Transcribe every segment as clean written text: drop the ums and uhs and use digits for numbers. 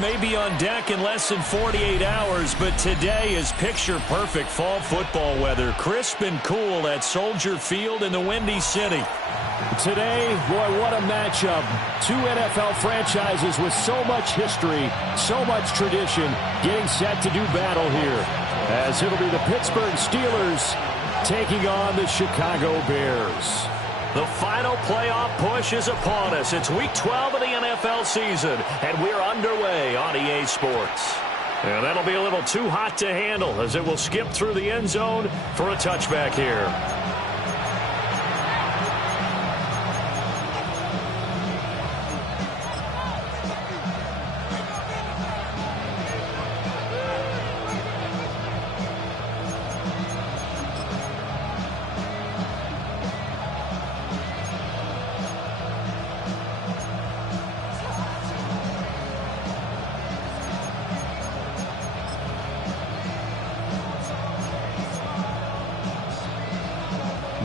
May be on deck in less than 48 hours, but today is picture-perfect fall football weather. Crisp and cool at Soldier Field in the Windy City. Today, boy, what a matchup. Two NFL franchises with so much history, so much tradition, getting set to do battle here. As it'll be the Pittsburgh Steelers taking on the Chicago Bears. The final playoff push is upon us. It's Week 12 of the NFL season, and we're underway on EA Sports. And that'll be a little too hot to handle as it will skip through the end zone for a touchback here.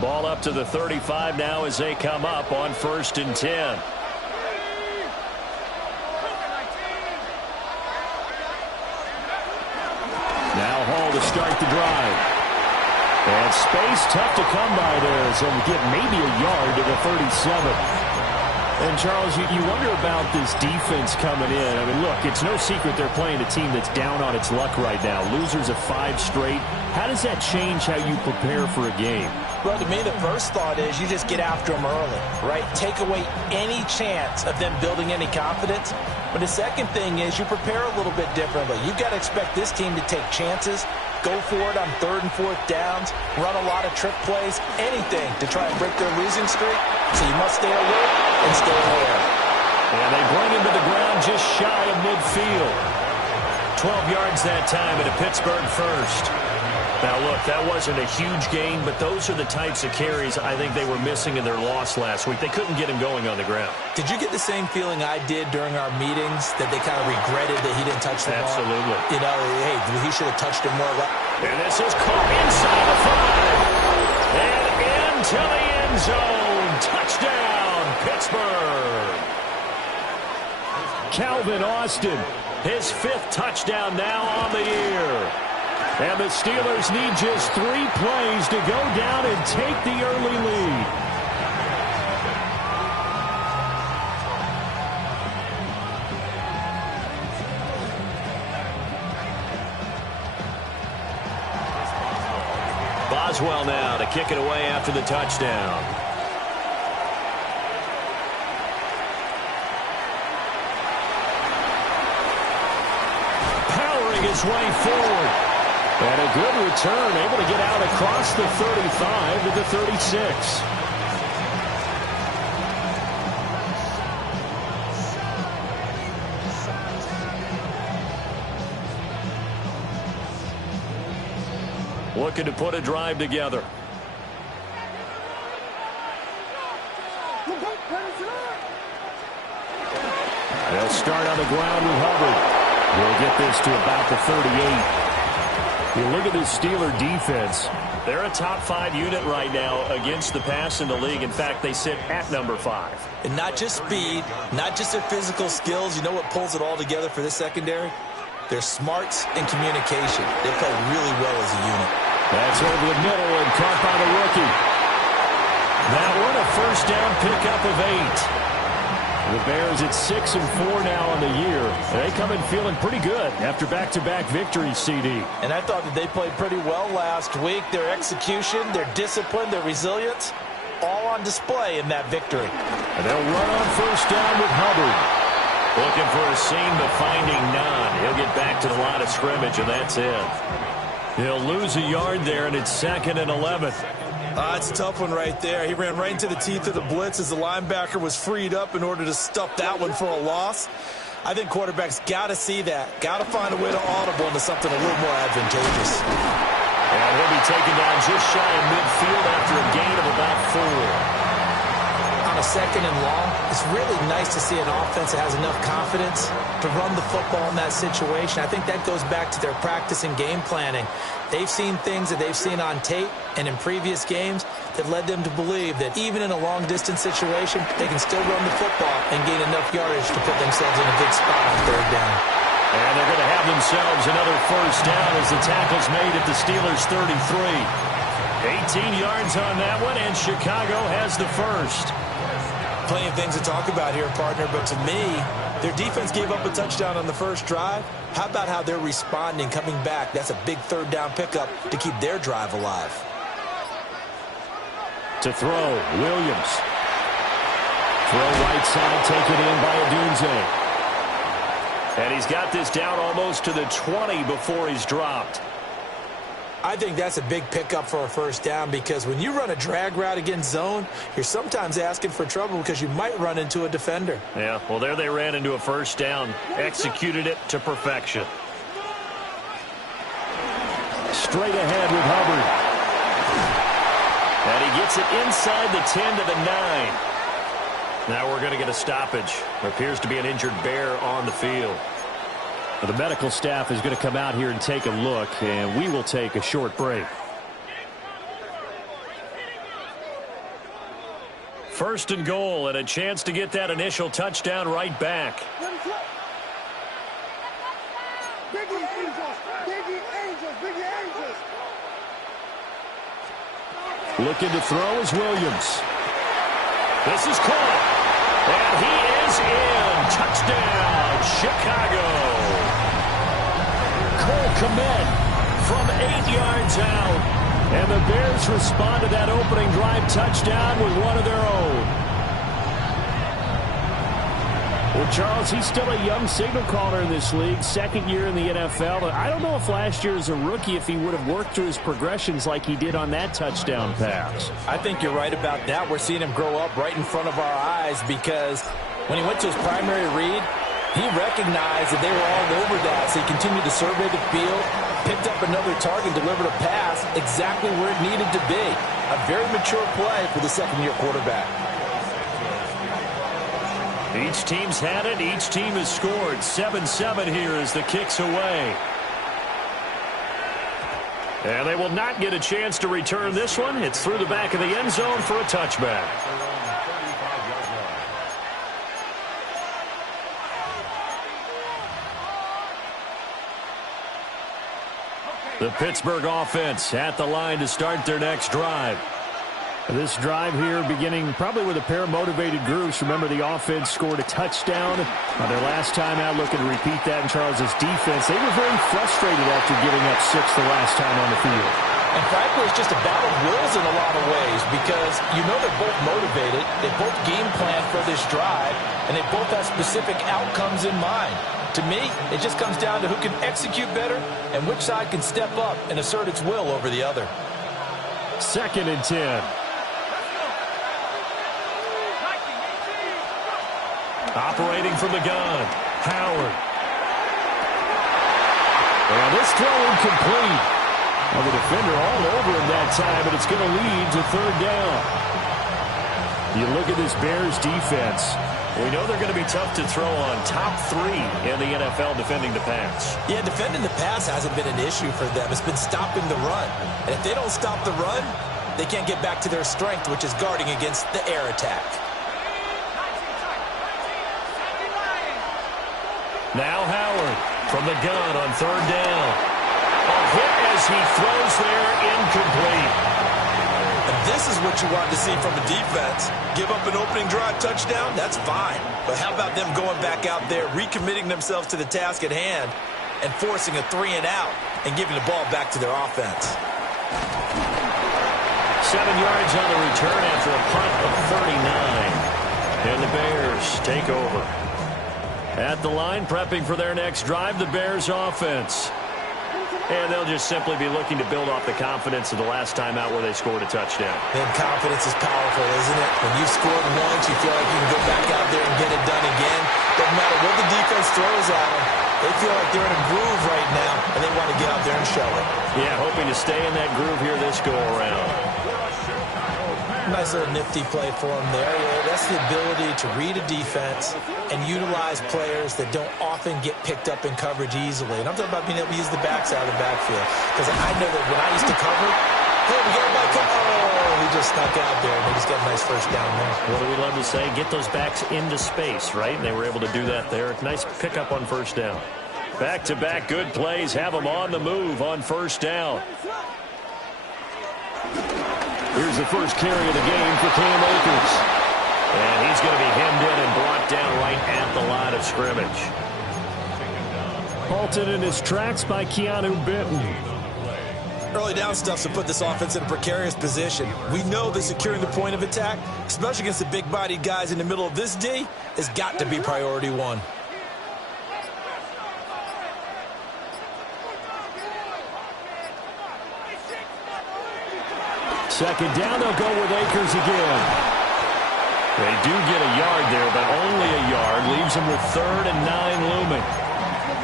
Ball up to the 35 now as they come up on 1st and 10. Now Hall to start the drive. And space tough to come by there. So we get maybe a yard to the 37. And, Charles, you wonder about this defense coming in. I mean, look, it's no secret they're playing a team that's down on its luck right now. Losers of 5 straight. How does that change how you prepare for a game? Well, to me, the first thought is you just get after them early, right? Take away any chance of them building any confidence. But the second thing is you prepare a little bit differently. You've got to expect this team to take chances, go for it on 3rd and 4th downs, run a lot of trick plays, anything to try and break their losing streak. So you must stay alert and stay aware. And they bring him to the ground just shy of midfield. 12 yards that time at a Pittsburgh first. Now, look, that wasn't a huge gain, but those are the types of carries I think they were missing in their loss last week. They couldn't get him going on the ground. Did you get the same feeling I did during our meetings, that they kind of regretted that he didn't touch the ball? Absolutely. You know, hey, he should have touched it more. And this is caught inside the 5. And into the end zone. Touchdown, Pittsburgh. Calvin Austin, his 5th touchdown now on the year. And the Steelers need just 3 plays to go down and take the early lead. Boswell now to kick it away after the touchdown. Powering his way forward. And a good return, able to get out across the 35 to the 36. Looking to put a drive together. They'll start on the ground with Hubbard. We'll get this to about the 38. You look at this Steeler defense. They're a top 5 unit right now against the pass in the league. In fact, they sit at number 5. And not just speed, not just their physical skills. You know what pulls it all together for this secondary? Their smarts and communication. They play really well as a unit. That's over the middle and caught by the rookie. That one a first down pickup of 8. The Bears at 6-4 now on the year. They come in feeling pretty good after back-to-back victories, CD. And I thought that they played pretty well last week. Their execution, their discipline, their resilience, all on display in that victory. And they'll run on first down with Hubbard. Looking for a seam, but finding none. He'll get back to the line of scrimmage, and that's it. He'll lose a yard there, and it's 2nd and 11. It's a tough one right there. He ran right into the teeth of the blitz as the linebacker was freed up in order to stuff that one for a loss. I think quarterbacks got to see that. Got to find a way to audible into something a little more advantageous. And he'll be taken down just shy of midfield after a gain of about 4. On a 2nd and long, it's really nice to see an offense that has enough confidence to run the football in that situation. I think that goes back to their practice and game planning. They've seen things that they've seen on tape and in previous games that led them to believe that even in a long-distance situation, they can still run the football and gain enough yardage to put themselves in a good spot on 3rd down. themselves another first down as the tackle's made at the Steelers' 33. 18 yards on that one, and Chicago has the first. Plenty of things to talk about here, partner, but to me, their defense gave up a touchdown on the first drive. How about how they're responding, coming back? That's a big third down pickup to keep their drive alive. To throw, Williams. Throw right side, taken in by Odunze. And he's got this down almost to the 20 before he's dropped. I think that's a big pickup for a first down because when you run a drag route against zone, you're sometimes asking for trouble because you might run into a defender. Yeah, well, there they ran into a first down, executed it to perfection. Straight ahead with Hubbard. And he gets it inside the 10 to the 9. Now we're going to get a stoppage. There appears to be an injured Bear on the field. The medical staff is going to come out here and take a look, and we will take a short break. First and goal, and a chance to get that initial touchdown right back. Looking to throw is Williams. This is caught, and he is in. Touchdown, Chicago. Cole Kmet from 8 yards out. And the Bears respond to that opening drive touchdown with one of their own. Well, Charles, he's still a young signal caller in this league, second year in the NFL. I don't know if last year as a rookie if he would have worked through his progressions like he did on that touchdown pass. I think you're right about that. We're seeing him grow up right in front of our eyes because when he went to his primary read, he recognized that they were all over that, so he continued to survey the field, picked up another target, delivered a pass exactly where it needed to be. A very mature play for the second-year quarterback. Each team's had it. Each team has scored. 7-7 here as the kick's away. And they will not get a chance to return this one. It's through the back of the end zone for a touchback. The Pittsburgh offense at the line to start their next drive. This drive here beginning probably with a pair of motivated groups. Remember, the offense scored a touchdown on their last time out, looking to repeat that in Charles's defense. They were very frustrated after giving up 6 the last time on the field. And frankly, it's just a battle of wills in a lot of ways because you know they're both motivated. They both game plan for this drive, and they both have specific outcomes in mind. To me, it just comes down to who can execute better and which side can step up and assert its will over the other. 2nd and 10. Operating from the gun, Howard. And this throw incomplete. Well, the defender all over him that time, but it's going to lead to 3rd down. You look at this Bears defense. We know they're going to be tough to throw on. Top 3 in the NFL defending the pass. Yeah, defending the pass hasn't been an issue for them. It's been stopping the run. And if they don't stop the run, they can't get back to their strength, which is guarding against the air attack. Now Howard from the gun on 3rd down. A hit as he throws there, incomplete. And this is what you want to see from a defense. Give up an opening drive touchdown, that's fine. But how about them going back out there, recommitting themselves to the task at hand, and forcing a 3-and-out and giving the ball back to their offense. 7 yards on the return after a punt of 39. And the Bears take over. At the line, prepping for their next drive, the Bears offense. And they'll just simply be looking to build off the confidence of the last time out where they scored a touchdown. And confidence is powerful, isn't it? When you've scored once, you feel like you can go back out there and get it done again. Doesn't matter what the defense throws at them. They feel like they're in a groove right now, and they want to get out there and show it. Yeah, hoping to stay in that groove here this go-around. Nice little nifty play for him there. Yeah, that's the ability to read a defense and utilize players that don't often get picked up in coverage easily. And I'm talking about being able to use the backside of the backfield. Because I know that when I used to cover, hey, we got a back up. Oh, he just snuck out there, and they just got a nice first down there. What do we love to say? Get those backs into space, right? And they were able to do that there. Nice pickup on 1st down. Back-to-back good plays have them on the move on first down. Here's the first carry of the game for Cam Akers. And he's going to be hemmed in and brought down right at the line of scrimmage. Halted in his tracks by Keanu Benton. Early down stuff to put this offense in a precarious position. We know that securing the point of attack, especially against the big-bodied guys in the middle of this D, has got to be priority one. Second down, they'll go with Akers again. They do get a yard there, but only a yard. Leaves them with 3rd and 9 looming.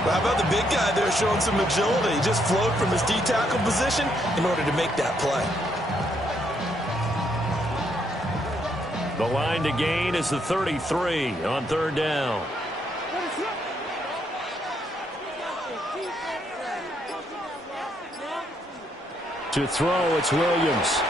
How about the big guy there showing some agility? He just flowed from his D-tackle position in order to make that play. The line to gain is the 33 on 3rd down. To throw, it's Williams.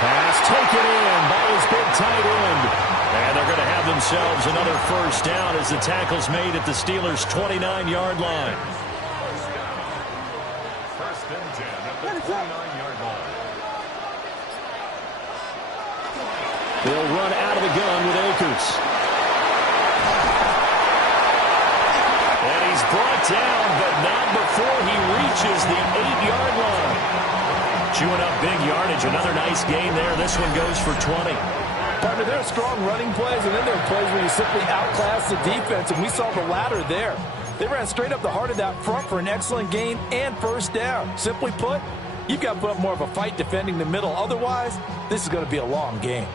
Pass taken in by his big tight end. And they're going to have themselves another first down as the tackle's made at the Steelers' 29-yard line. First and 10 at the 29-yard line. They'll run out of the gun with Akers. And he's brought down, but not before he reaches the 8-yard line. Chewing up big yardage. Another nice gain there. This one goes for 20. Partner, there are strong running plays, and then there are plays where you simply outclass the defense, and we saw the latter there. They ran straight up the heart of that front for an excellent gain and first down. Simply put, you've got to put up more of a fight defending the middle. Otherwise, this is going to be a long game.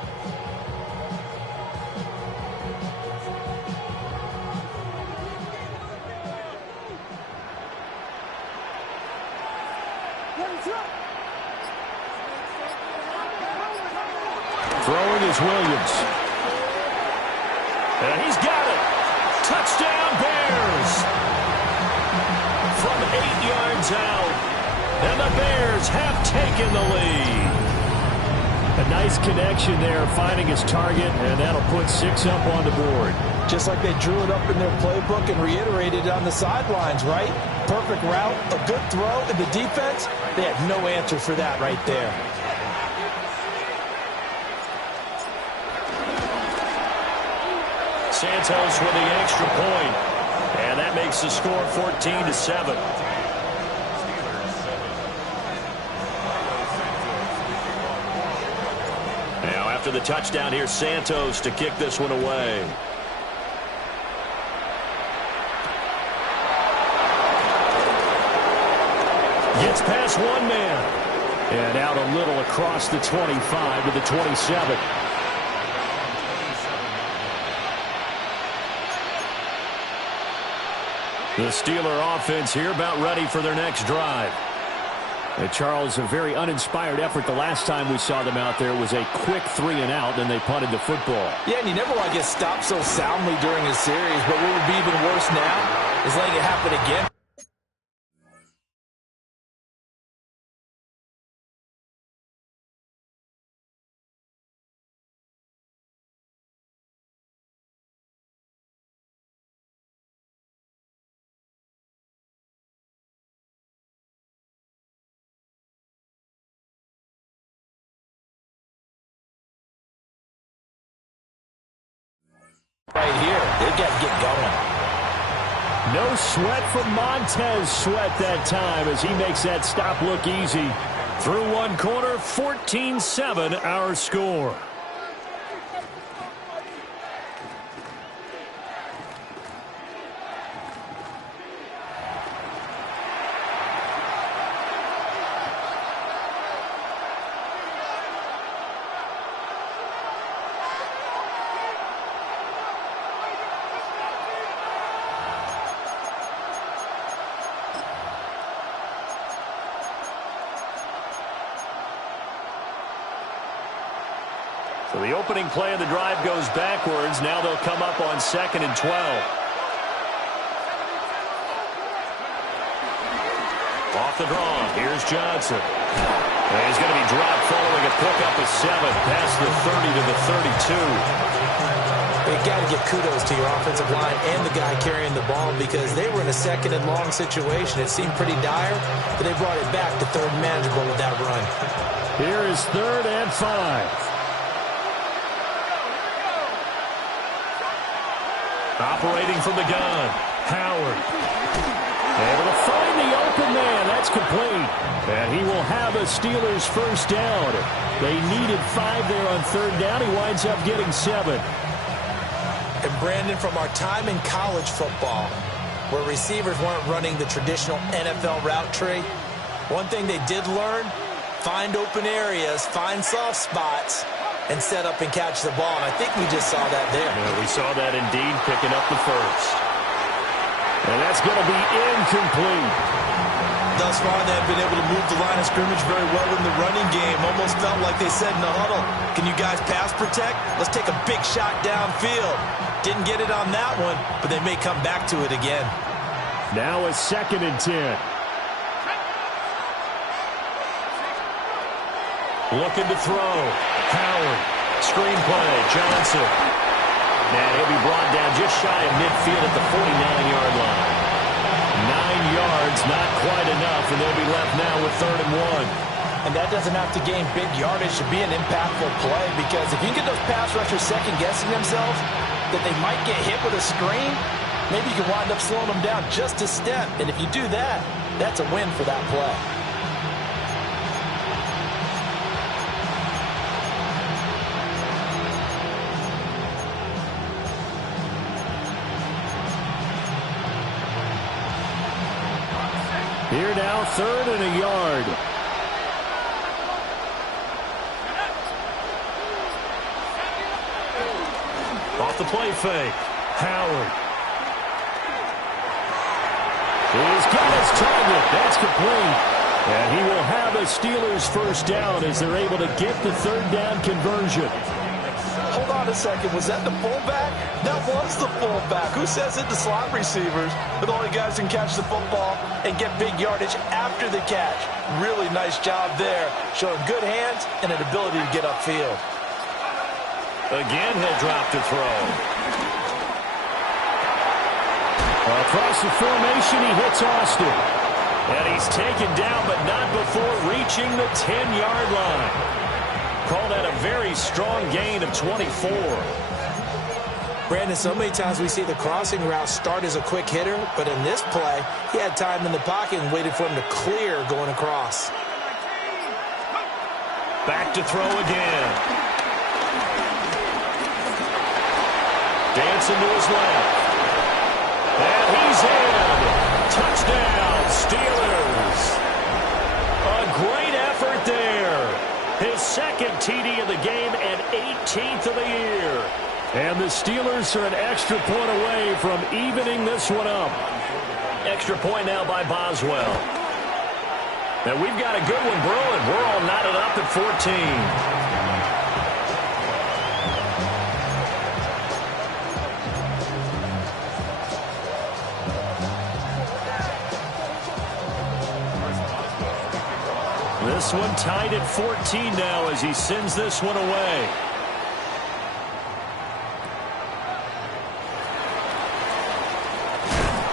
Throwing is Williams. And he's got it. Touchdown, Bears. From 8 yards out. And the Bears have taken the lead. A nice connection there, finding his target, and that'll put 6 up on the board. Just like they drew it up in their playbook and reiterated it on the sidelines, right? Perfect route, a good throw, and the defense, they had no answer for that right there. Santos with the extra point. And that makes the score 14-7. Now after the touchdown, here's Santos to kick this one away. Gets past one man. And out a little across the 25 to the 27. The Steeler offense here about ready for their next drive. And Charles, a very uninspired effort. The last time we saw them out there was a quick 3-and-out, and they punted the football. Yeah, and you never want to get stopped so soundly during a series, but what would be even worse now is letting it happen again. Right here, they got to get going. No sweat from Montez Sweat that time as he makes that stop look easy. Through one quarter, 14-7 our score. So the opening play of the drive goes backwards. Now they'll come up on 2nd and 12. Off the draw. Here's Johnson. And he's going to be dropped following a pickup of 7 past the 30 to the 32. You got to give kudos to your offensive line and the guy carrying the ball because they were in a second and long situation. It seemed pretty dire, but they brought it back to third and manageable with that run. Here is 3rd and 5. Operating from the gun, Howard. Able to find the open man. That's complete. And he will have a Steelers first down. They needed 5 there on 3rd down. He winds up getting 7. And Brandon, from our time in college football, where receivers weren't running the traditional NFL route tree, one thing they did learn, find open areas, find soft spots, and set up and catch the ball. And I think we just saw that there. Yeah, we saw that indeed, picking up the first. And that's going to be incomplete. Thus far, they've been able to move the line of scrimmage very well in the running game. Almost felt like they said in the huddle, can you guys pass protect? Let's take a big shot downfield. Didn't get it on that one, but they may come back to it again. Now a 2nd and 10. Looking to throw. Howard. Screenplay. Johnson. And he'll be brought down just shy of midfield at the 49-yard line. 9 yards, not quite enough, and they'll be left now with 3rd and 1. And that doesn't have to gain big yardage to be an impactful play, because if you can get those pass rushers second-guessing themselves, that they might get hit with a screen, maybe you can wind up slowing them down just a step. And if you do that, that's a win for that play. Here now, 3rd and a yard. Off the play fake. Howard. He's got his target. That's complete. And he will have a Steelers first down as they're able to get the 3rd down conversion. Hold on a second. Was that the fullback? That was the fullback. Who says it to slot receivers? But the only guys can catch the football and get big yardage after the catch. Really nice job there, showing good hands and an ability to get upfield. Again, he'll drop to throw. Across the formation, he hits Austin. And he's taken down, but not before reaching the 10-yard line. Called that a very strong gain of 24. Brandon, so many times we see the crossing route start as a quick hitter, but in this play, he had time in the pocket and waited for him to clear going across. Back to throw again. Dancing to his left. And he's in. Touchdown, Steelers. A great effort there. His 2nd TD of the game and 18th of the year. And the Steelers are an extra point away from evening this one up. Extra point now by Boswell. And we've got a good one brewing. We're all knotted up at 14. This one tied at 14 now as he sends this one away.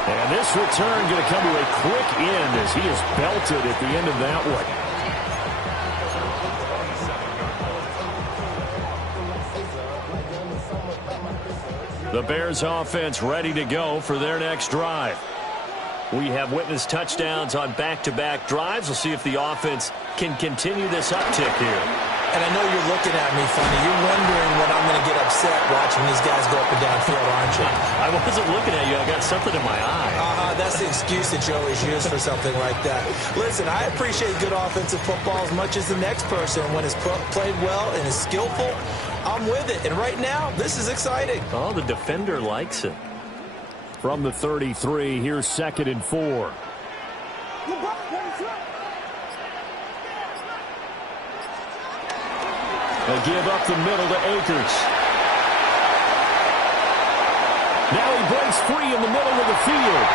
And this return going to come to a quick end as he is belted at the end of that one. The Bears offense ready to go for their next drive. We have witnessed touchdowns on back-to-back drives. We'll see if the offense can continue this uptick here. And I know you're looking at me funny. You're wondering when I'm going to get upset watching these guys go up and down field, aren't you? I wasn't looking at you. I got something in my eye. That's the excuse that you always use for something like that. Listen, I appreciate good offensive football as much as the next person. When it's played well and is skillful, I'm with it. And right now, this is exciting. Oh, the defender likes it. From the 33, here's 2nd and 4. They give up the middle to Akers. Now he breaks free in the middle of the field.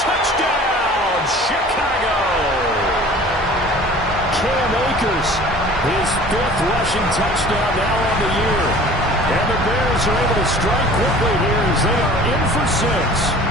Touchdown, Chicago! Cam Akers, his 5th rushing touchdown now on the year. And the Bears are able to strike quickly here as they are in for 6.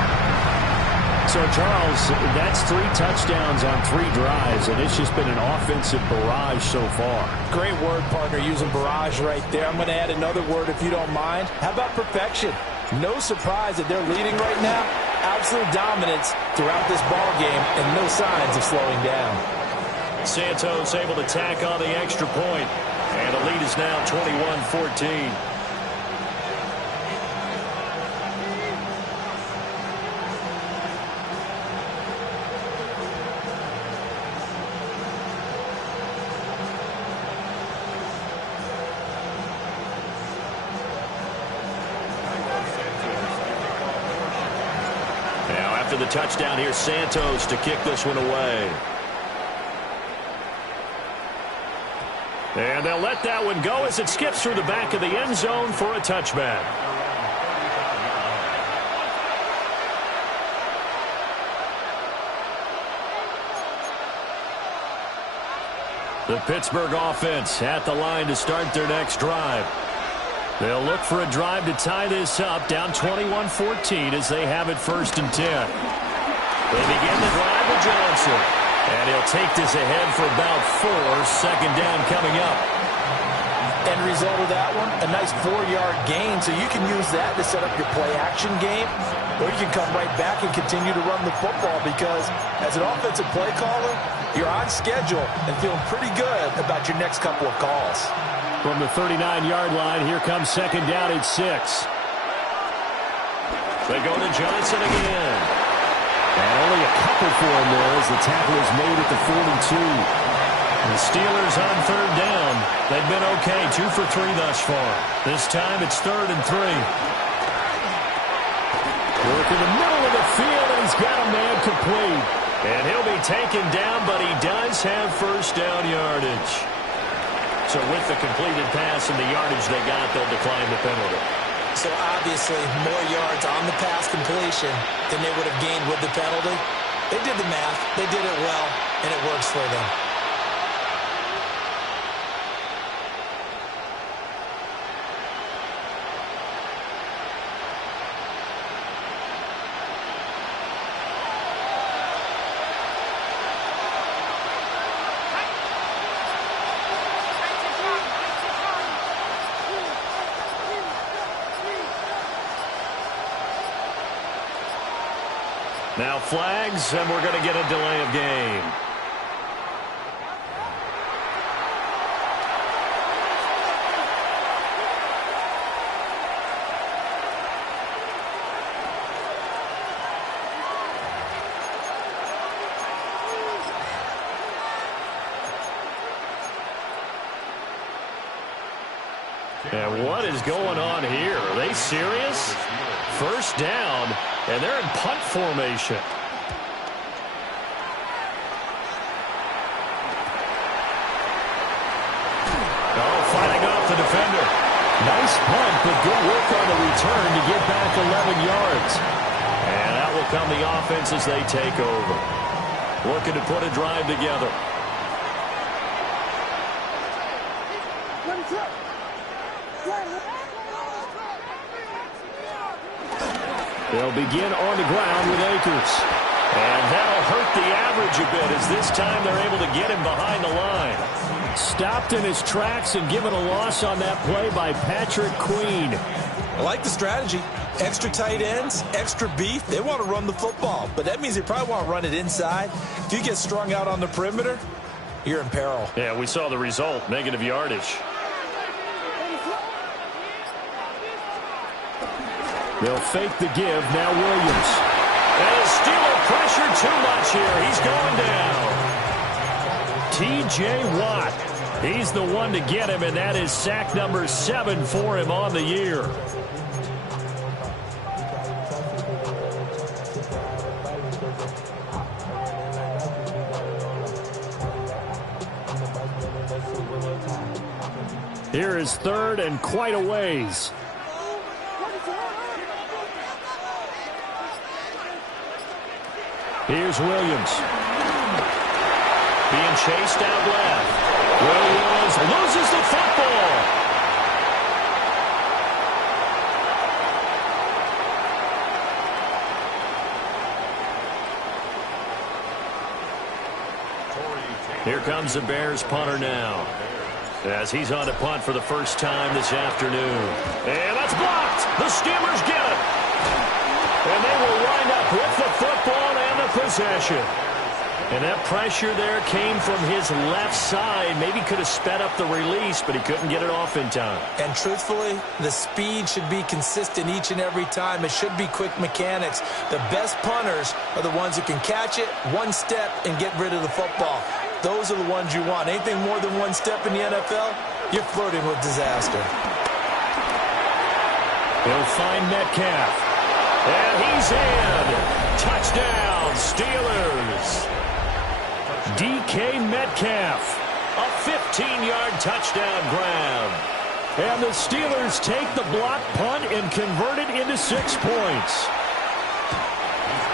So, Charles, that's 3 touchdowns on 3 drives, and it's just been an offensive barrage so far. Great word, partner, using barrage right there. I'm going to add another word if you don't mind. How about perfection? No surprise that they're leading right now. Absolute dominance throughout this ball game and no signs of slowing down. Santos able to tack on the extra point, and the lead is now 21-14. After the touchdown, here's Santos to kick this one away. And they'll let that one go as it skips through the back of the end zone for a touchback. The Pittsburgh offense at the line to start their next drive. They'll look for a drive to tie this up, down 21-14 as they have it 1st and 10. They begin the drive with Johnson, and he'll take this ahead for about 4. 2nd down coming up. End result of that one, a nice 4-yard gain, so you can use that to set up your play-action game, or you can come right back and continue to run the football because as an offensive play caller, you're on schedule and feeling pretty good about your next couple of calls. From the 39-yard line, here comes 2nd down at 6. They go to Johnson again. And only a couple for him there as the tackle is made at the 42. The Steelers on 3rd down. They've been okay, 2 for 3 thus far. This time it's 3rd and 3. Work in the middle of the field, and he's got a man complete. And he'll be taken down, but he does have 1st down yardage. So with the completed pass and the yardage they got, they'll decline the penalty. So obviously more yards on the pass completion than they would have gained with the penalty. They did the math. They did it well, and it works for them. Now flags, and we're going to get a delay of game. And what is going on here? Are they serious? 1st down, and they're in punt formation. Oh, fighting off the defender. Nice punt, but good work on the return to get back 11 yards. And out will come the offense as they take over. Looking to put a drive together. They'll begin on the ground with Akers. And that'll hurt the average a bit as this time they're able to get him behind the line. Stopped in his tracks and given a loss on that play by Patrick Queen. I like the strategy. Extra tight ends, extra beef. They want to run the football, but that means they probably want to run it inside. If you get strung out on the perimeter, you're in peril. Yeah, we saw the result, negative yardage. They'll fake the give. Now Williams. And a Steeler pressure too much here. He's going down. T.J. Watt. He's the one to get him, and that is sack number 7 for him on the year. Here is 3rd and quite a ways. Here's Williams. Being chased out left. Williams loses the football. Here comes the Bears punter now, as he's on to punt for the first time this afternoon. And that's blocked. The Steelers get it. And they will wind up with the football and the possession. And that pressure there came from his left side. Maybe could have sped up the release, but he couldn't get it off in time. And truthfully, the speed should be consistent each and every time. It should be quick mechanics. The best punters are the ones that can catch it one step and get rid of the football. Those are the ones you want. Anything more than one step in the NFL, you're flirting with disaster. He'll find Metcalf. And he's in. Touchdown, Steelers. DK Metcalf, a 15-yard touchdown grab. And the Steelers take the block punt and convert it into 6 points.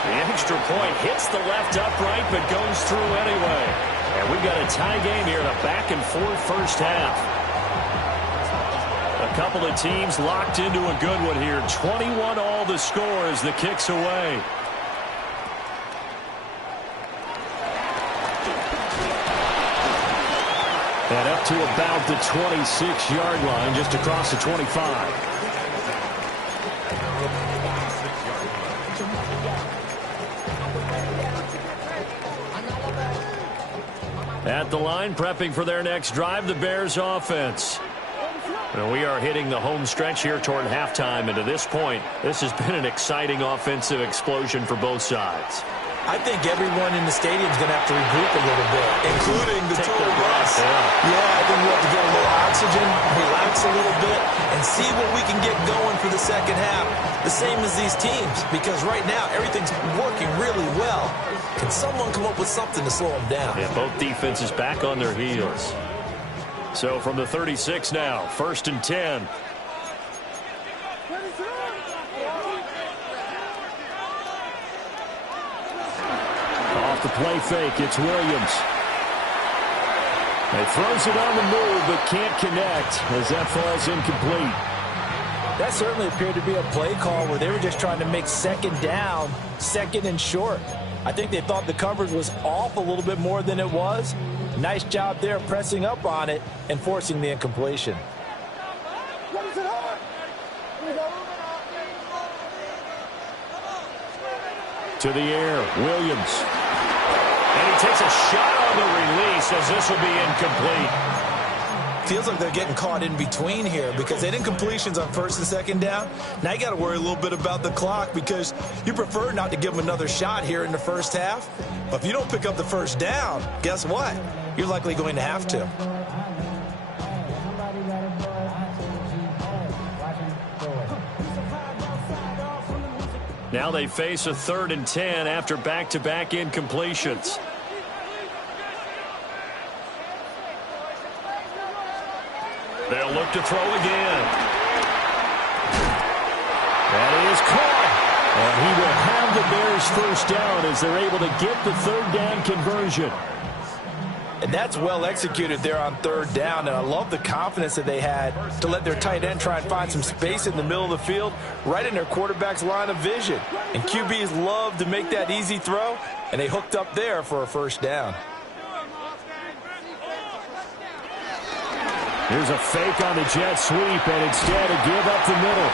The extra point hits the left upright but goes through anyway. And we've got a tie game here in a back-and-forth first half. A couple of teams locked into a good one here. 21 all the score as the kick's away. And up to about the 26-yard line, just across the 25. At the line, prepping for their next drive, the Bears offense. And we are hitting the home stretch here toward halftime. And to this point, this has been an exciting offensive explosion for both sides. I think everyone in the stadium is going to have to regroup a little bit, including the tour bus. Yeah, I think we have to get a little oxygen, relax a little bit, and see what we can get going for the second half. The same as these teams, because right now everything's working really well. Can someone come up with something to slow them down? Yeah, both defenses back on their heels. So from the 36 now, 1st and 10. Off the play fake, it's Williams. He throws it on the move, but can't connect as that falls incomplete. That certainly appeared to be a play call where they were just trying to make second down, second and short. I think they thought the coverage was off a little bit more than it was. Nice job there pressing up on it and forcing the incompletion. To the air, Williams. And he takes a shot on the release as this will be incomplete. Feels like they're getting caught in between here because they didn't incompletions on 1st and 2nd down. Now you got to worry a little bit about the clock because you prefer not to give them another shot here in the first half. But if you don't pick up the first down, guess what? You're likely going to have to. Now they face a 3rd and 10 after back-to-back incompletions. They'll look to throw again. That is caught. And he will have the Bears first down as they're able to get the 3rd down conversion. And that's well executed there on 3rd down. And I love the confidence that they had to let their tight end try and find some space in the middle of the field, right in their quarterback's line of vision. And QBs love to make that easy throw, and they hooked up there for a first down. Here's a fake on the jet sweep, and instead a give up the middle.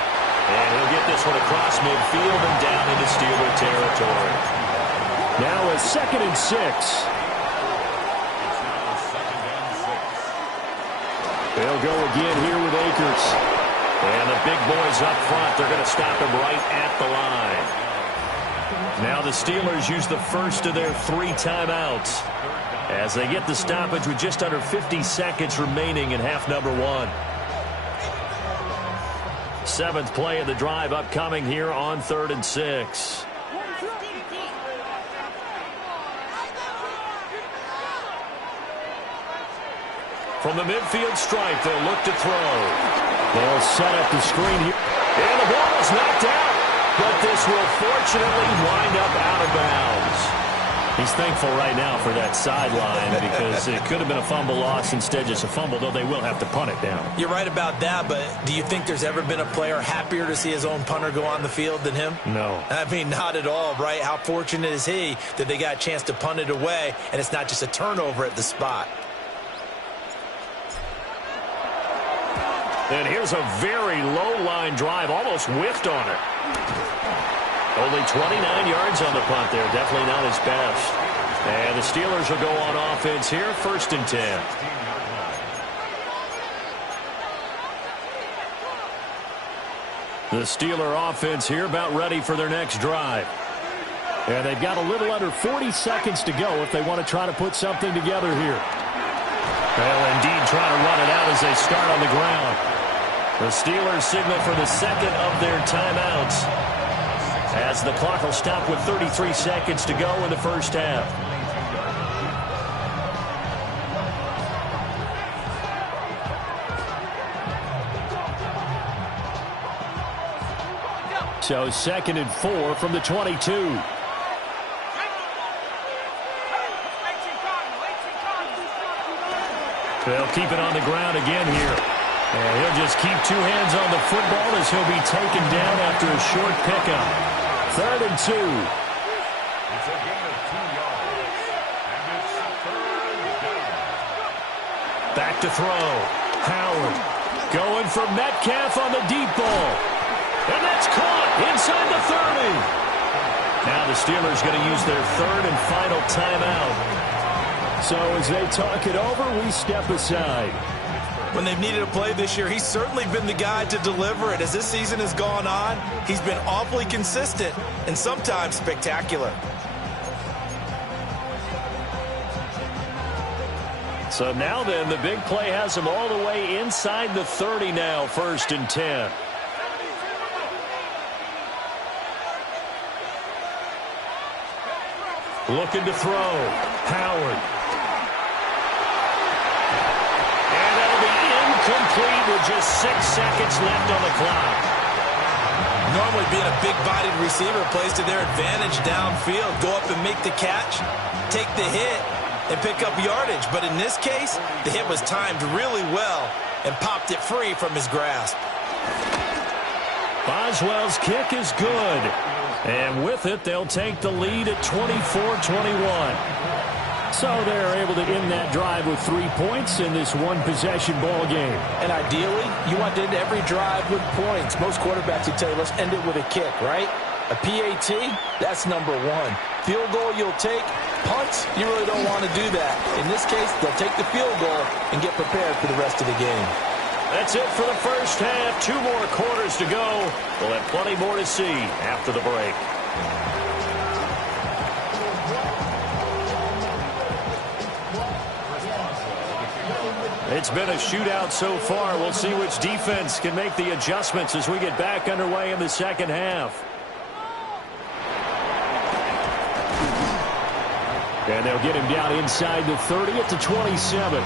And he'll get this one across midfield and down into Steeler territory. Now a 2nd and 6. They'll go again here with Akers. And the big boys up front, they're going to stop him right at the line. Now the Steelers use the first of their 3 timeouts as they get the stoppage with just under 50 seconds remaining in half number 1. 7th play of the drive upcoming here on 3rd and 6. From the midfield stripe, they'll look to throw. They'll set up the screen here. And the ball is knocked out. But this will fortunately wind up out of bounds. He's thankful right now for that sideline because it could have been a fumble loss, instead just a fumble, though they will have to punt it down. You're right about that, but do you think there's ever been a player happier to see his own punter go on the field than him? No. I mean, not at all, right? How fortunate is he that they got a chance to punt it away, and it's not just a turnover at the spot. And here's a very low-line drive, almost whiffed on it. Only 29 yards on the punt there. Definitely not his best. And the Steelers will go on offense here, 1st and 10. The Steeler offense here about ready for their next drive. And they've got a little under 40 seconds to go if they want to try to put something together here. They'll indeed try to run it out as they start on the ground. The Steelers signal for the second of their timeouts, as the clock will stop with 33 seconds to go in the first half. So 2nd and 4 from the 22. They'll keep it on the ground again here. And he'll just keep two hands on the football as he'll be taken down after a short pickup. 3rd and 2. It's a gain of 2 yards. And it's 3rd down. Back to throw. Howard going for Metcalf on the deep ball. And that's caught inside the 30. Now the Steelers going to use their 3rd and final timeout. So as they talk it over, we step aside. When they've needed a play this year, he's certainly been the guy to deliver it. As this season has gone on, he's been awfully consistent and sometimes spectacular. So now then, the big play has him all the way inside the 30 now, 1st and 10. Looking to throw. Howard. Complete with just 6 seconds left on the clock. Normally being a big-bodied receiver plays to their advantage downfield. Go up and make the catch, take the hit, and pick up yardage. But in this case, the hit was timed really well and popped it free from his grasp. Boswell's kick is good. And with it, they'll take the lead at 24-21. So they're able to end that drive with 3 points in this one-possession ball game. And ideally, you want to end every drive with points. Most quarterbacks would tell you, let's end it with a kick, right? A PAT, that's number 1. Field goal you'll take. Punts, you really don't want to do that. In this case, they'll take the field goal and get prepared for the rest of the game. That's it for the first half. 2 more quarters to go. We'll have plenty more to see after the break. It's been a shootout so far. We'll see which defense can make the adjustments as we get back underway in the second half. And they'll get him down inside the 30 at the 27.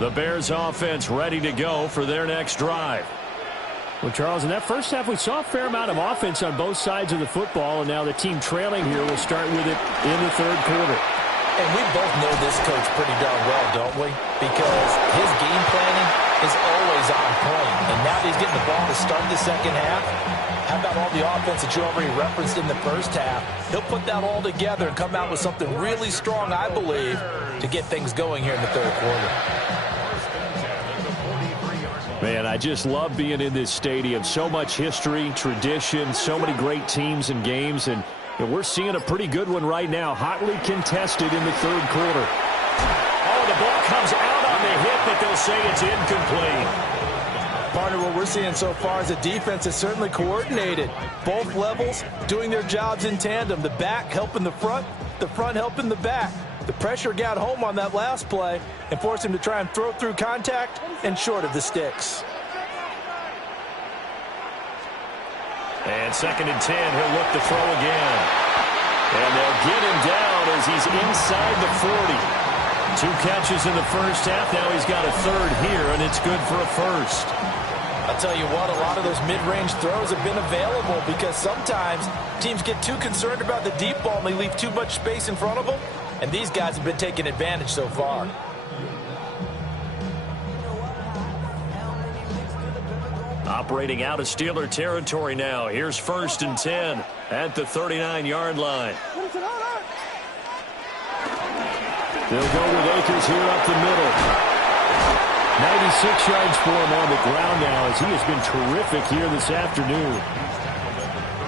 The Bears offense ready to go for their next drive. Well, Charles, in that first half, we saw a fair amount of offense on both sides of the football, and now the team trailing here will start with it in the 3rd quarter. And we both know this coach pretty darn well, don't we? Because his game planning is always on point. And now that he's getting the ball to start the second half, how about all the offense that you already referenced in the first half? He'll put that all together and come out with something really strong, I believe, to get things going here in the 3rd quarter. Man, I just love being in this stadium. So much history, tradition, so many great teams and games, and we're seeing a pretty good one right now, hotly contested in the 3rd quarter. Oh, the ball comes out on the hit, but they'll say it's incomplete. Partner, what we're seeing so far is the defense is certainly coordinated. Both levels doing their jobs in tandem. The back helping the front helping the back. The pressure got home on that last play and forced him to try and throw through contact and short of the sticks. And 2nd and 10, he'll look to throw again. And they'll get him down as he's inside the 40. 2 catches in the first half. Now he's got a 3rd here, and it's good for a 1st. I'll tell you what, a lot of those mid-range throws have been available because sometimes teams get too concerned about the deep ball and they leave too much space in front of them, and these guys have been taking advantage so far. Operating out of Steeler territory now. Here's 1st and 10 at the 39-yard line. They'll go with Akers here up the middle. 96 yards for him on the ground now as he has been terrific here this afternoon.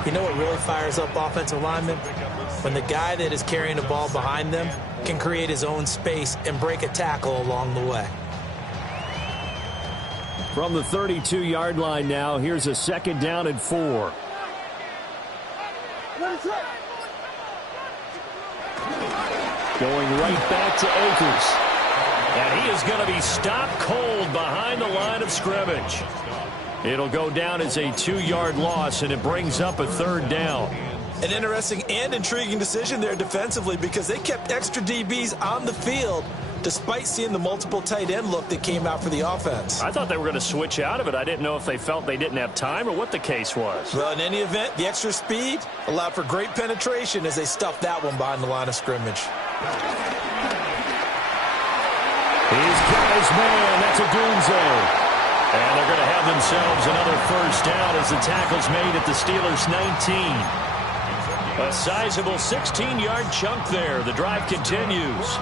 You know what really fires up offensive linemen? When the guy that is carrying the ball behind them can create his own space and break a tackle along the way. From the 32-yard line now, here's a 2nd down and 4. Going right back to Akers. And he is going to be stopped cold behind the line of scrimmage. It'll go down as a 2-yard loss, and it brings up a 3rd down. An interesting and intriguing decision there defensively because they kept extra DBs on the field despite seeing the multiple tight end look that came out for the offense. I thought they were going to switch out of it. I didn't know if they felt they didn't have time or what the case was. Well, in any event, the extra speed allowed for great penetration as they stuffed that one behind the line of scrimmage. He's got his man. That's a Dunze. And they're going to have themselves another 1st down as the tackle's made at the Steelers' 19. A sizable 16-yard chunk there. The drive continues.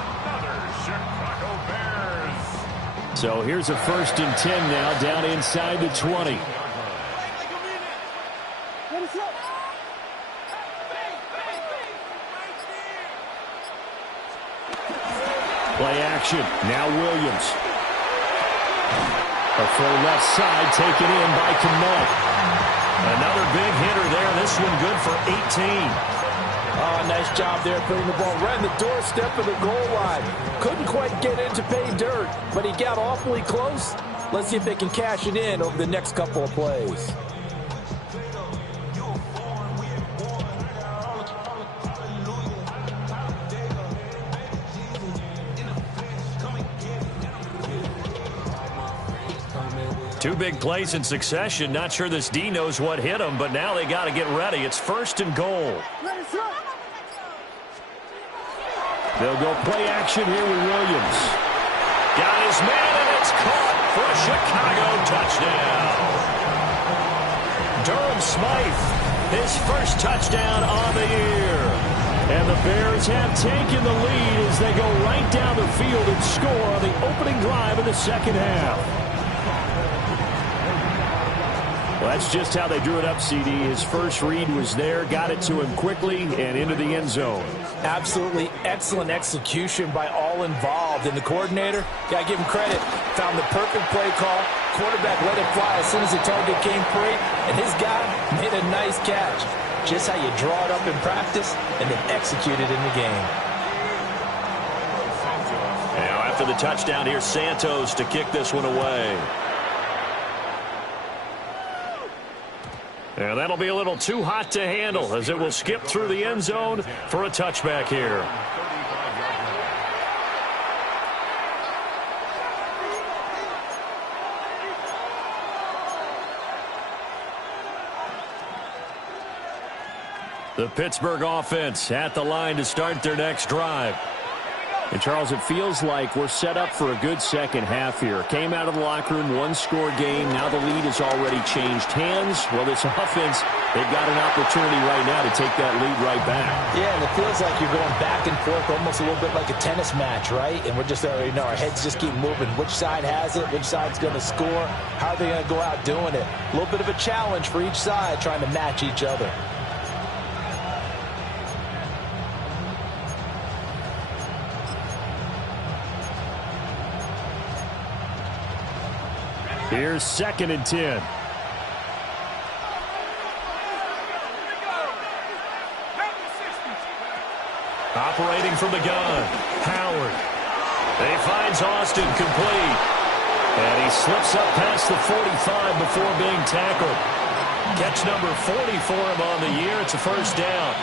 So here's a 1st and 10 now down inside the 20. Play action. Now Williams. A throw left side taken in by Kmet. Another big hitter there. This one good for 18. Oh, nice job there putting the ball right in the doorstep of the goal line. Couldn't quite get in to pay dirt, but he got awfully close. Let's see if they can cash it in over the next couple of plays. Two big plays in succession. Not sure this D knows what hit him, but now they got to get ready. It's 1st and goal. They'll go play action here with Williams. Got his man, and it's caught for a Chicago touchdown. Durham Smythe, his 1st touchdown on the year. And the Bears have taken the lead as they go right down the field and score on the opening drive of the 2nd half. Well, that's just how they drew it up, CD. His first read was there, got it to him quickly, and into the end zone. Absolutely excellent execution by all involved. And the coordinator, got to give him credit, found the perfect play call. Quarterback let it fly as soon as the target came free, and his guy made a nice catch. Just how you draw it up in practice and then execute it in the game. Now, after the touchdown, here's Santos to kick this one away. And that'll be a little too hot to handle as it will skip through the end zone for a touchback here. The Pittsburgh offense at the line to start their next drive. And, Charles, it feels like we're set up for a good 2nd half here. Came out of the locker room, 1-score game. Now the lead has already changed hands. Well, this offense, they've got an opportunity right now to take that lead right back. Yeah, and it feels like you're going back and forth almost a little bit like a tennis match, right? And we're just already know our heads just keep moving. Which side has it? Which side's going to score? How are they going to go out doing it? A little bit of a challenge for each side trying to match each other. Here's 2nd and 10. Operating from the gun, Howard. He finds Austin complete. And he slips up past the 45 before being tackled. Catch number 40 for him on the year. It's a 1st down.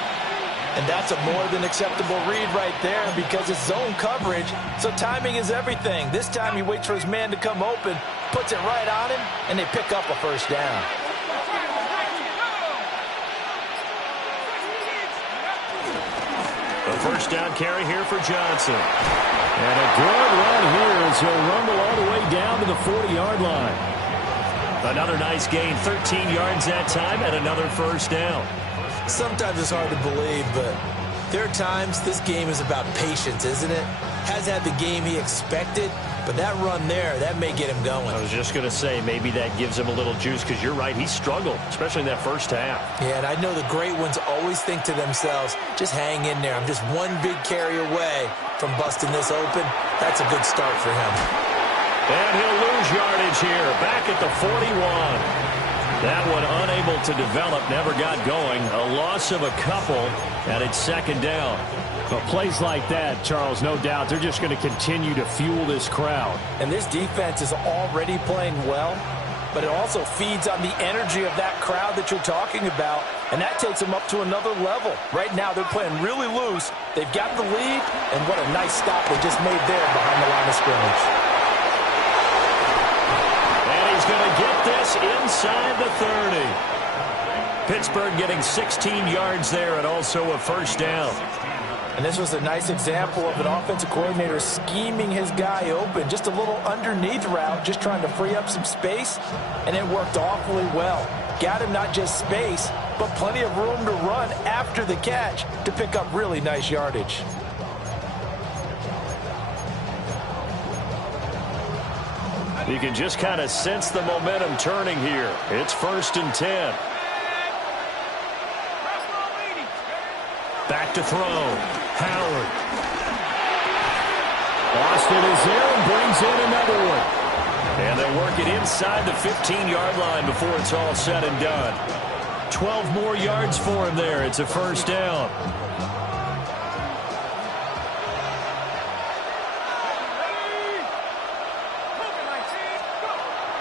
And that's a more than acceptable read right there because it's zone coverage, so timing is everything. This time he waits for his man to come open, puts it right on him, and they pick up a first down. A first down carry here for Johnson. And a good run here as he'll rumble all the way down to the 40-yard line. Another nice gain, 13 yards that time, and another first down. Sometimes it's hard to believe, but there are times this game is about patience, isn't it? Hasn't had the game he expected, but that run there, that may get him going. I was just going to say, maybe that gives him a little juice, because you're right, he struggled, especially in that first half. Yeah, and I know the great ones always think to themselves, just hang in there. I'm just one big carry away from busting this open. That's a good start for him. And he'll lose yardage here, back at the 41. That one unable to develop, never got going. A loss of a couple, and it's second down. But plays like that, Charles, no doubt, they're just going to continue to fuel this crowd. And this defense is already playing well, but it also feeds on the energy of that crowd that you're talking about, and that takes them up to another level. Right now, they're playing really loose. They've got the lead, and what a nice stop they just made there behind the line of scrimmage. He's going to get this inside the 30. Pittsburgh getting 16 yards there and also a first down. And this was a nice example of an offensive coordinator scheming his guy open. Just a little underneath route, just trying to free up some space, and it worked awfully well. Got him not just space, but plenty of room to run after the catch to pick up really nice yardage. You can just kind of sense the momentum turning here. It's 1st and 10. Back to throw. Howard. Austin is there and brings in another one. And they'll work it inside the 15-yard line before it's all said and done. 12 more yards for him there. It's a first down.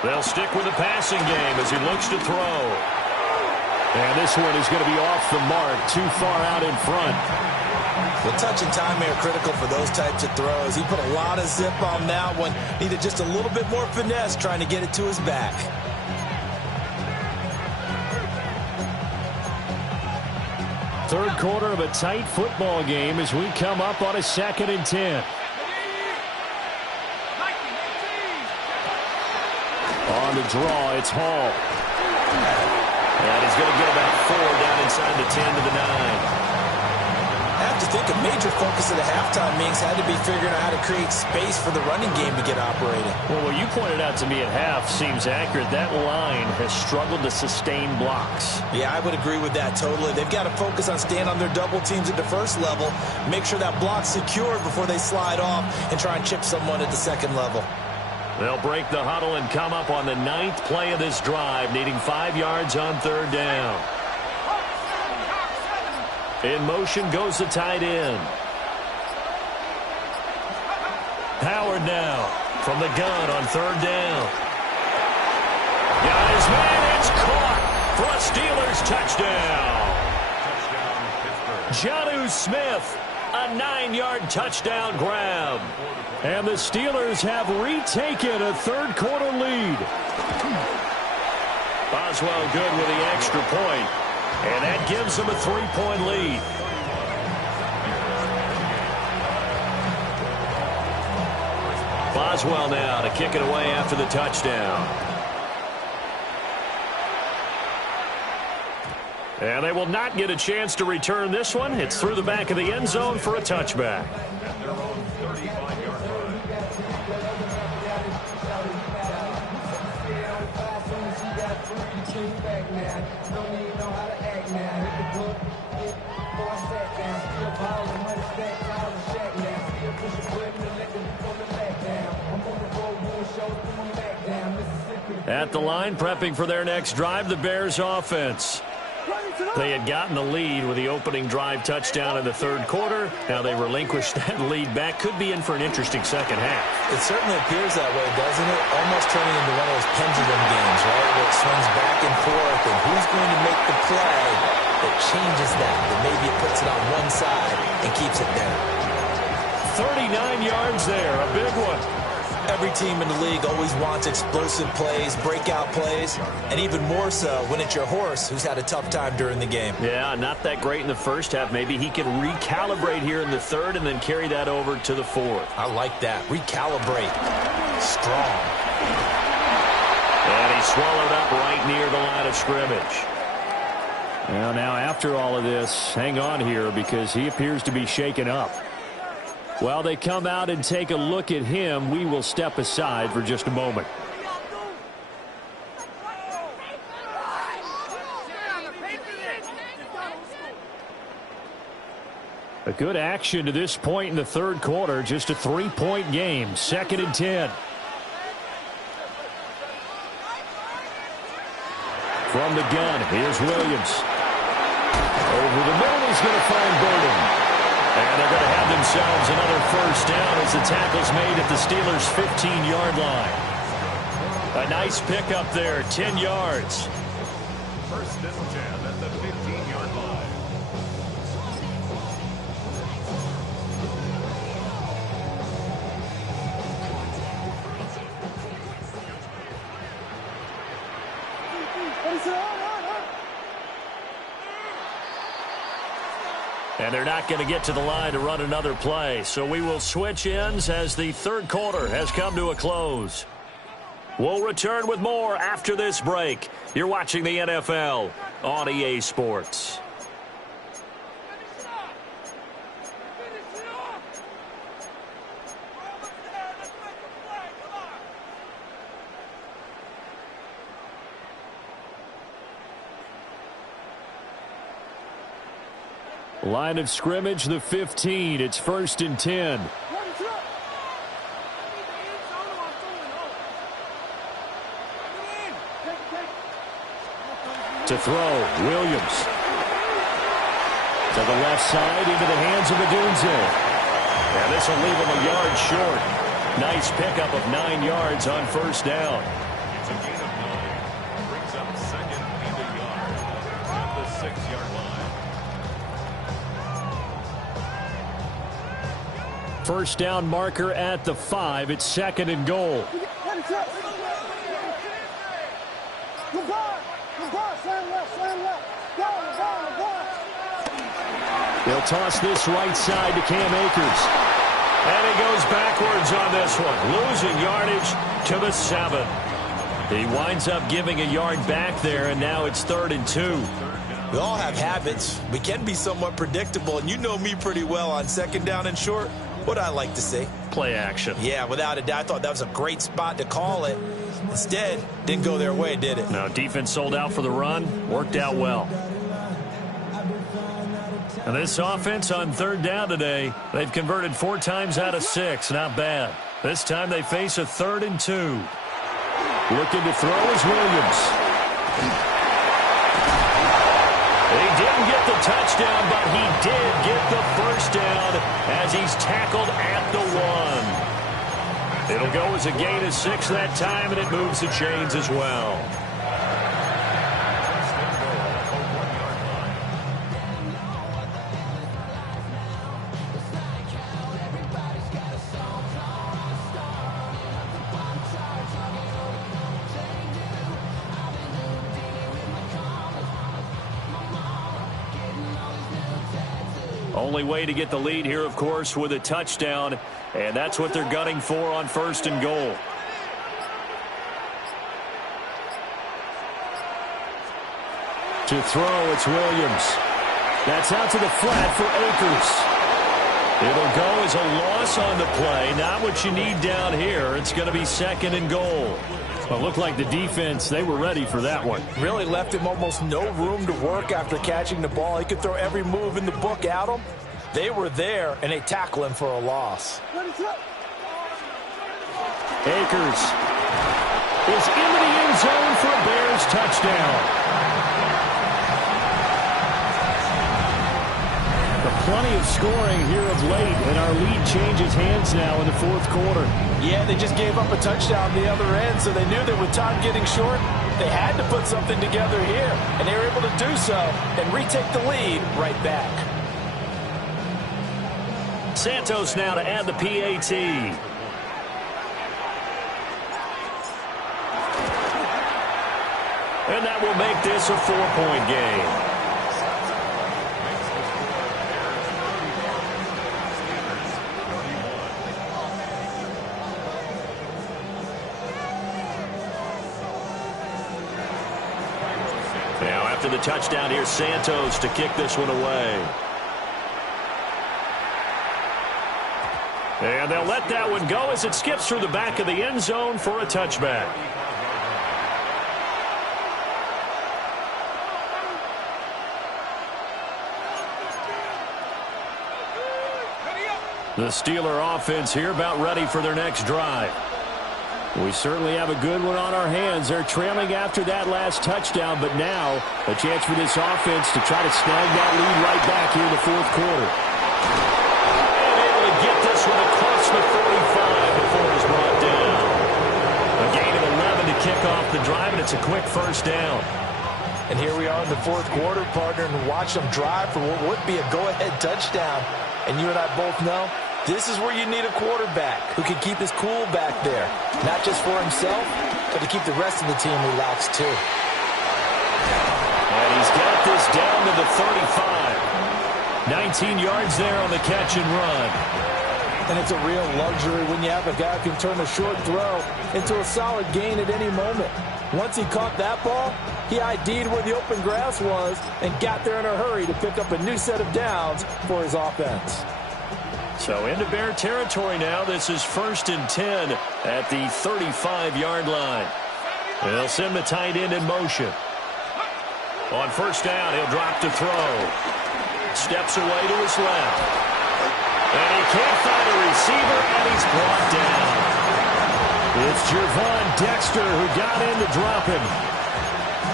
They'll stick with the passing game as he looks to throw. And this one is going to be off the mark, too far out in front. The touch and timing are critical for those types of throws. He put a lot of zip on that one. Needed just a little bit more finesse trying to get it to his back. Third quarter of a tight football game as we come up on a 2nd and 10. On the draw, it's Hall. And he's going to get about 4 down inside the 10 to the 9. I have to think a major focus of the halftime meetings had to be figuring out how to create space for the running game to get operating. Well, what you pointed out to me at half seems accurate. That line has struggled to sustain blocks. Yeah, I would agree with that totally. They've got to focus on staying on their double teams at the first level, make sure that block's secured before they slide off, and try and chip someone at the second level. They'll break the huddle and come up on the 9th play of this drive, needing 5 yards on 3rd down. In motion goes the tight end. Howard now from the gun on 3rd down. Got his man, it's caught for a Steelers touchdown. Jonnu Smith, a 9-yard touchdown grab. And the Steelers have retaken a third-quarter lead. Boswell good with the extra point. And that gives them a 3-point lead. Boswell now to kick it away after the touchdown. And they will not get a chance to return this one. It's through the back of the end zone for a touchback. At the line, prepping for their next drive, the Bears offense. They had gotten the lead with the opening drive touchdown in the 3rd quarter. Now they relinquished that lead back. Could be in for an interesting second half. It certainly appears that way, doesn't it? Almost turning into one of those pendulum games, right? Where it swings back and forth, and who's going to make the play that changes that maybe it puts it on one side and keeps it there. 39 yards there, a big one. Every team in the league always wants explosive plays, breakout plays, and even more so when it's your horse who's had a tough time during the game. Yeah, not that great in the first half. Maybe he can recalibrate here in the third and then carry that over to the fourth. I like that. Recalibrate. Strong. And he swallowed up right near the line of scrimmage. Well, now after all of this, hang on here because he appears to be shaken up. While they come out and take a look at him, we will step aside for just a moment. A good action to this point in the third quarter. Just a 3-point game. 2nd and 10. From the gun, here's Williams. Over the middle, he's going to find Burden. And they're going to have themselves another first down as the tackle's made at the Steelers' 15-yard line. A nice pickup there, 10 yards. First and 10 at the 15-yard line. And they're not going to get to the line to run another play. So we will switch ends as the third quarter has come to a close. We'll return with more after this break. You're watching the NFL on EA Sports. Line of scrimmage, the 15. It's 1st and 10. To throw, Williams. To the left side, into the hands of Odunze. And this will leave him a yard short. Nice pickup of 9 yards on first down. It's a gain of 9. Brings up 2nd and a yard at the 6-yard line. First down marker at the 5. It's 2nd and goal. They'll toss this right side to Cam Akers. And he goes backwards on this one, losing yardage to the 7. He winds up giving a yard back there, and now it's 3rd and 2. We all have habits. We can be somewhat predictable, and you know me pretty well on 2nd down and short. What I like to see. Play action. Yeah, without a doubt. I thought that was a great spot to call it. Instead, didn't go their way, did it? No, defense sold out for the run. Worked out well. And this offense on 3rd down today, they've converted 4 times out of 6. Not bad. This time they face a 3rd and 2. Looking to throw is Williams. He didn't get the touchdown, but he did get the first down as he's tackled at the 1. It'll go as a gain of 6 that time, and it moves the chains as well. Only way to get the lead here, of course, with a touchdown, and that's what they're gunning for on 1st and goal. To throw, it's Williams. That's out to the flat for Akers. It'll go as a loss on the play. Not what you need down here. It's going to be 2nd and goal. Well, it looked like the defense, they were ready for that one. Really left him almost no room to work after catching the ball. He could throw every move in the book at him. They were there, and they tackle him for a loss. Akers is into the end zone for a Bears touchdown. Plenty of scoring here of late, and our lead changes hands now in the 4th quarter. Yeah, they just gave up a touchdown the other end, so they knew that with time getting short, they had to put something together here, and they were able to do so and retake the lead right back. Santos now to add the PAT. And that will make this a 4-point game. Now after the touchdown, here's Santos to kick this one away. And they'll let that one go as it skips through the back of the end zone for a touchback. The Steeler offense here about ready for their next drive. We certainly have a good one on our hands. They're trailing after that last touchdown, but now a chance for this offense to try to snag that lead right back here in the fourth quarter. And able to get this one across the 45 before it is brought down. A gain of 11 to kick off the drive, and it's a quick first down. And here we are in the fourth quarter, partner, and watch them drive for what would be a go-ahead touchdown. And you and I both know this is where you need a quarterback who can keep his cool back there. Not just for himself, but to keep the rest of the team relaxed too. And he's got this down to the 35. 19 yards there on the catch and run. And it's a real luxury when you have a guy who can turn a short throw into a solid gain at any moment. Once he caught that ball, he ID'd where the open grass was and got there in a hurry to pick up a new set of downs for his offense. So into Bear territory now. This is 1st and 10 at the 35-yard line. They'll send the tight end in motion. On first down, he'll drop to throw. Steps away to his left. And he can't find a receiver, and he's brought down. It's Gervon Dexter who got in to drop him.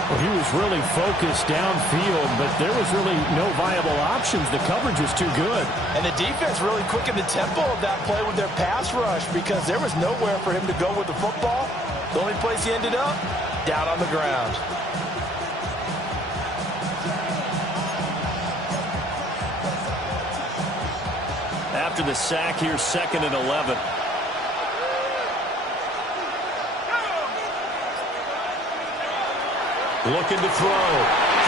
Well, he was really focused downfield, but there was really no viable options. The coverage was too good. And the defense really quickened the tempo of that play with their pass rush because there was nowhere for him to go with the football. The only place he ended up, down on the ground. After the sack, here's 2nd and 11. Looking to throw.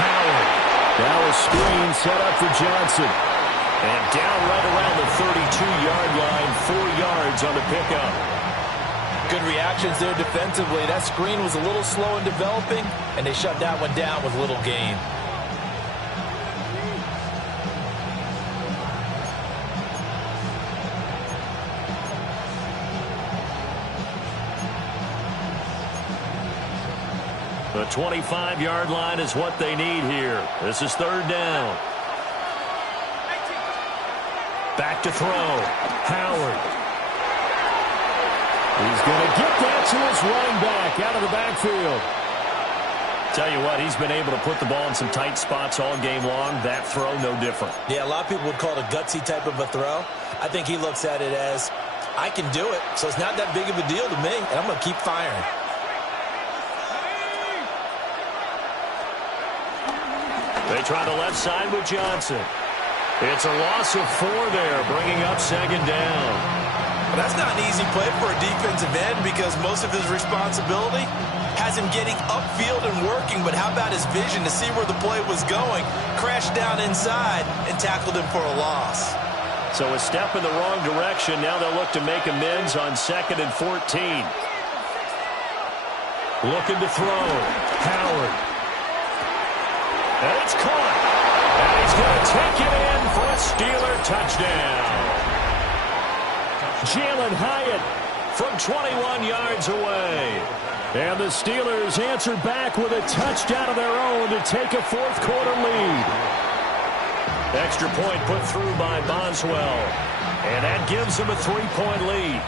Howard. Now a screen set up for Johnson. And down right around the 32-yard line. 4 yards on the pickup. Good reactions there defensively. That screen was a little slow in developing, and they shut that one down with little gain. The 25-yard line is what they need here. This is 3rd down. Back to throw. Howard. He's going to get that to his running back out of the backfield. Tell you what, he's been able to put the ball in some tight spots all game long. That throw, no different. Yeah, a lot of people would call it a gutsy type of a throw. I think he looks at it as, I can do it, so it's not that big of a deal to me, and I'm going to keep firing. They try the left side with Johnson. It's a loss of 4 there, bringing up 2nd down. Well, that's not an easy play for a defensive end because most of his responsibility has him getting upfield and working, but how about his vision to see where the play was going, crashed down inside, and tackled him for a loss. So a step in the wrong direction. Now they'll look to make amends on 2nd and 14. Looking to throw. Howard. And it's caught. And he's going to take it in for a Steeler touchdown. Jalen Hyatt from 21 yards away. And the Steelers answer back with a touchdown of their own to take a fourth quarter lead. Extra point put through by Boswell. And that gives them a 3-point lead.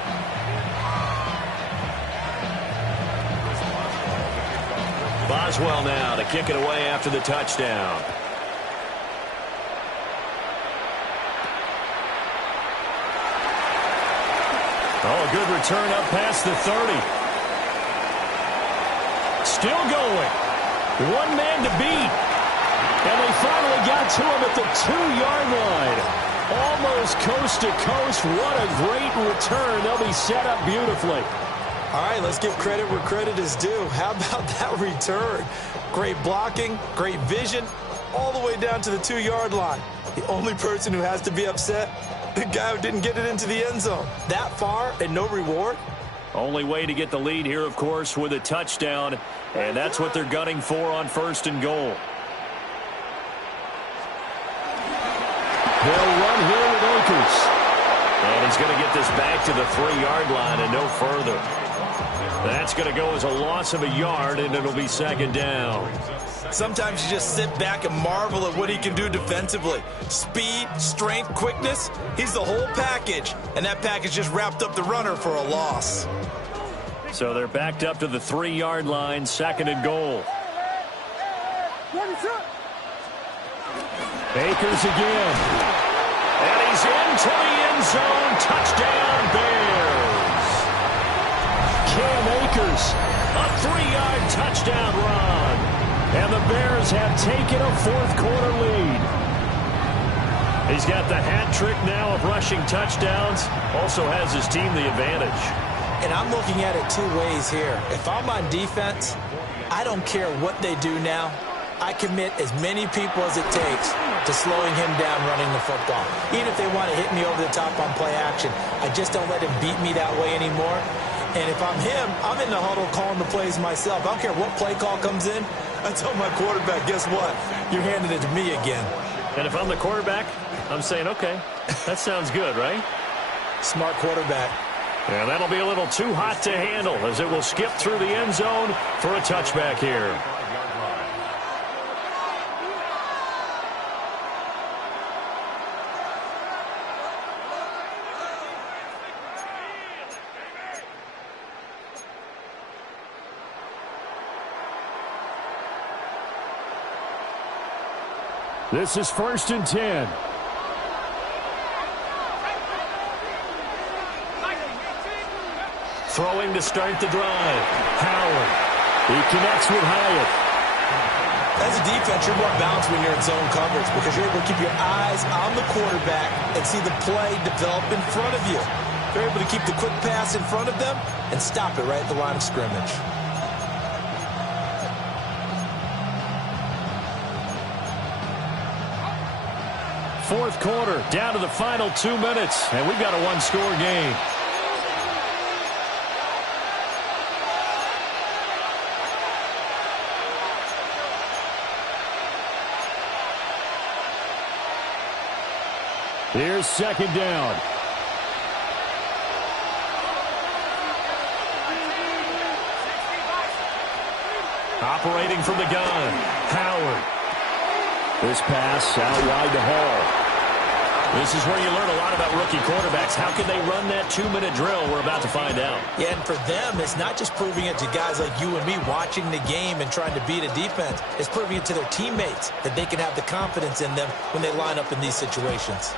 Boswell now to kick it away after the touchdown. Oh, a good return up past the 30. Still going. 1 man to beat. And they finally got to him at the 2-yard line. Almost coast to coast. What a great return. They'll be set up beautifully. All right, let's give credit where credit is due. How about that return? Great blocking, great vision, all the way down to the 2-yard line. The only person who has to be upset, the guy who didn't get it into the end zone. That far and no reward? Only way to get the lead here, of course, with a touchdown, and that's what they're gunning for on 1st and goal. They'll run here with Akers. And he's going to get this back to the 3-yard line and no further. That's going to go as a loss of a yard, and it'll be 2nd down. Sometimes you just sit back and marvel at what he can do defensively. Speed, strength, quickness, he's the whole package. And that package just wrapped up the runner for a loss. So they're backed up to the 3-yard line, 2nd and goal. Akers again. And he's into the end zone. Touchdown, Bears. Cam Akers. A 3-yard touchdown run. And the Bears have taken a 4th-quarter lead. He's got the hat trick now of rushing touchdowns. Also has his team the advantage. And I'm looking at it 2 ways here. If I'm on defense, I don't care what they do now. I commit as many people as it takes to slowing him down running the football. Even if they want to hit me over the top on play action, I just don't let him beat me that way anymore. And if I'm him, I'm in the huddle calling the plays myself. I don't care what play call comes in. I tell my quarterback, guess what? You're handing it to me again. And if I'm the quarterback, I'm saying, okay, that sounds good, right? Smart quarterback. And that'll be a little too hot to handle as it will skip through the end zone for a touchback here. This is 1st and 10. Throwing to start the drive. Howard. He connects with Hyatt. As a defense, you're more balanced when you're in zone coverage because you're able to keep your eyes on the quarterback and see the play develop in front of you. You're able to keep the quick pass in front of them and stop it right at the line of scrimmage. Fourth quarter, down to the final 2 minutes, and we've got a 1-score game. Here's 2nd down. Operating from the gun, Howard. This pass out wide to Hall. This is where you learn a lot about rookie quarterbacks. How can they run that 2-minute drill? We're about to find out. Yeah, and for them, it's not just proving it to guys like you and me watching the game and trying to beat a defense. It's proving it to their teammates that they can have the confidence in them when they line up in these situations.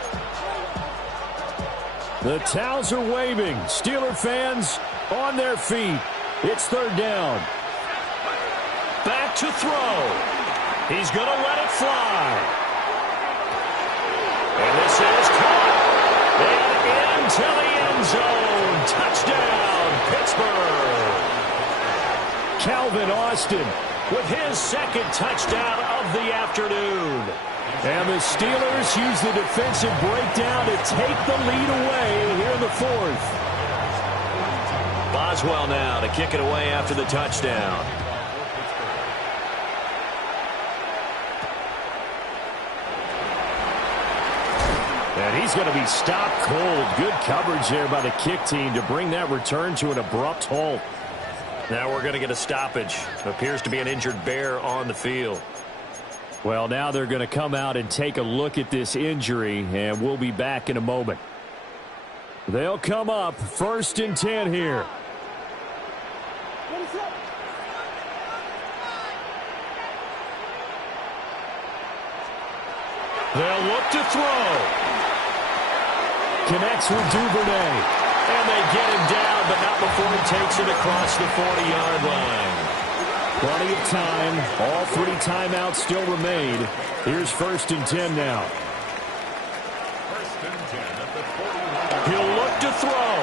The towels are waving. Steeler fans on their feet. It's 3rd down. Back to throw. He's going to let it fly. And this is caught. And into the end zone. Touchdown, Pittsburgh. Calvin Austin with his 2nd touchdown of the afternoon. And the Steelers use the defensive breakdown to take the lead away here in the 4th. Boswell now to kick it away after the touchdown. And he's going to be stopped cold. Good coverage there by the kick team to bring that return to an abrupt halt. Now we're going to get a stoppage. Appears to be an injured Bear on the field. Well, now they're going to come out and take a look at this injury, and we'll be back in a moment. They'll come up 1st and 10 here. They'll look to throw. Connects with Duvernay. And they get him down, but not before he takes it across the 40-yard line. Plenty of time. All 3 timeouts still remain. Here's 1st and 10 now. 1st and 10 at the 41. He'll look to throw.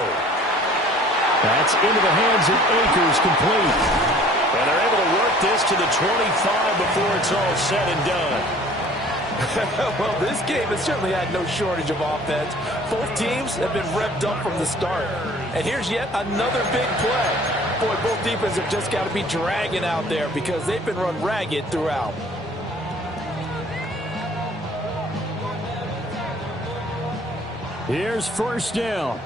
That's into the hands of Akers, complete. And they're able to work this to the 25 before it's all said and done. Well, this game has certainly had no shortage of offense. Both teams have been revved up from the start. And here's yet another big play. Boy, both defenses have just got to be dragging out there because they've been run ragged throughout. Here's first down.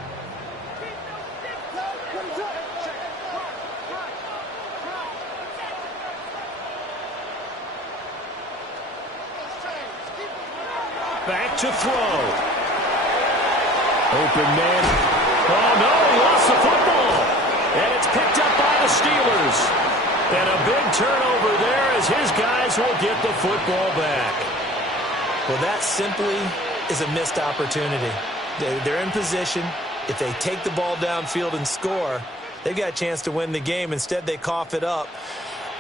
Back to throw. Open man. Oh, no, he lost the football. And it's picked up by the Steelers. And a big turnover there as his guys will get the football back. Well, that simply is a missed opportunity. They're in position. If they take the ball downfield and score, they've got a chance to win the game. Instead, they cough it up.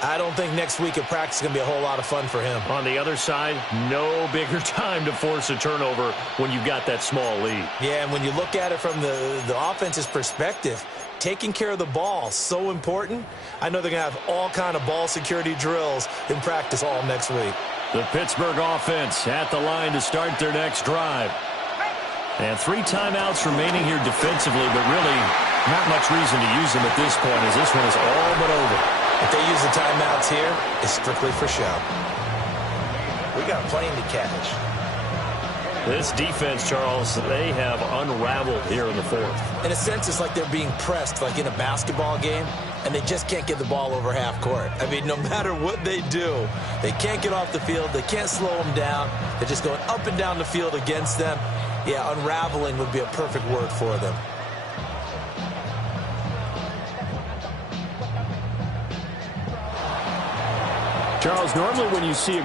I don't think next week at practice is going to be a whole lot of fun for him. On the other side, no bigger time to force a turnover when you've got that small lead. Yeah, and when you look at it from the offense's perspective, taking care of the ball, so important. I know they're going to have all kind of ball security drills in practice all next week. The Pittsburgh offense at the line to start their next drive. And 3 timeouts remaining here defensively, but really not much reason to use them at this point as this one is all but over. If they use the timeouts here, it's strictly for show. We got a plane to catch. This defense, Charles, they have unraveled here in the fourth. In a sense, it's like they're being pressed like in a basketball game, and they just can't get the ball over half court. I mean, no matter what they do, they can't get off the field. They can't slow them down. They're just going up and down the field against them. Yeah, unraveling would be a perfect word for them. Charles, normally when you see a